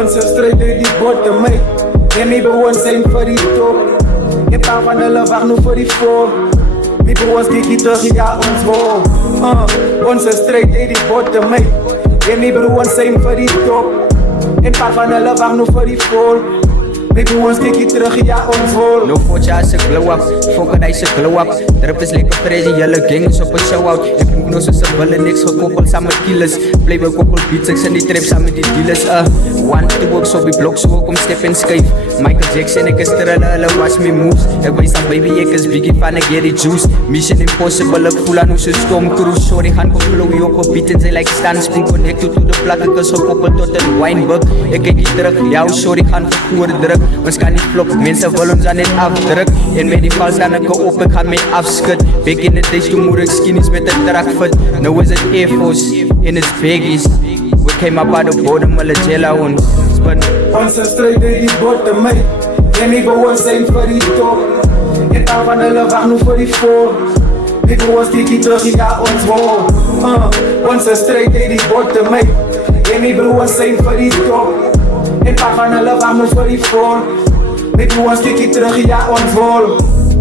Onze strijd uit die botten, mate. En mijn broers zijn voor die top. In plaats van hulle wacht nu voor die voor. Mijn broers kijken terug, ja ons hoor. Onze strijd uit die botten, mate. En mijn broers zijn voor die top. In plaats van hulle wacht nu voor die voor. Mijn broers kijken terug, ja ons hoor. No fortje as a glow up, fokker as a glow up. Drip is lekker crazy, julle gang is op een show out. Ik moet nog soos een willen, niks gekoppeld saam met killers. Playboy koppel beats, ek sien die trap saam met die dealers. One, two, ek so die blok, so ek kom step en skyf. Michael Jackson, ek is thriller, hulle watch me moves. Ek wees aan baby, ek is biggie van ek get die juice. Mission impossible, ek voel aan hoe soos Tom Cruise. Sorry, gaan kom flow hier op een beat en sy like stand spring. Connected to the plug, ek is gekoppeld tot een winebook. Ek kyk hier terug, jou sorry, gaan vervoer druk. Ons kan nie flop, mense wil ons aan net afdruk. En met die vals dan ek op, ek gaan my afskut. Back in the days, toen moer ek skinnies met een track fit. Now is it Air Force, en it's baggies. We came up out the bottom, hulle jella ons. Onze strijd uit die botten, mate. En mijn broers zijn voor die top. In plaats van hulle wacht nu voor die voor. Mijn broers kijken terug, ja ons hoor. Onze strijd uit die botten, mate. En mijn broers zijn voor die top. In plaats van hulle wacht nu voor die voor. Mijn broers kijken terug, ja ons hoor.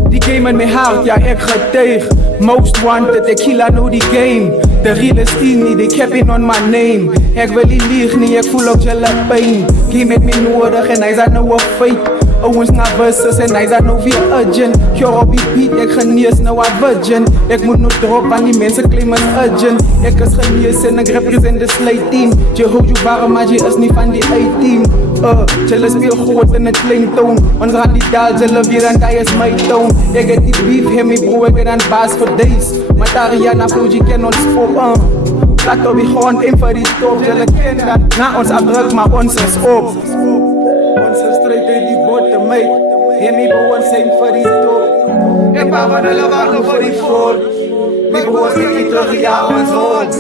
Die game in mijn hart, ja ik getuig. Most wanted, ik kill aan hoe die game. De realest niet, ik heb in on my name. Ik wil niet liegen, ik voel ook jelle pijn. Game met me nodig en hij zei nou een fake. Owens naar versus en hij zei nou weer urgent. Yo op die beat, ik genees nou een virgin. Ik moet nu drop aan die mensen claimen urgent. Ik is genees en ik represent de slate team. Je houdt je warm, maar je is niet van die A-team. Jelle speel groot in het klintoon. Ons radicaal, jelle weer en hij is mijn toon. Ik heb die beef, hem mijn bro, ik ben aan baas voor days. Maar Tariana Fuji ken ons op. Laat op die grond in voor die top. Jelle ken dat, na ons afdruk, maar ons is op. Onze strijd uit die botten, mate. En mijn broers zijn voor die top. En waar van hulle wachten voor die voor. Mijn broers kijken terug, ja ons hoort.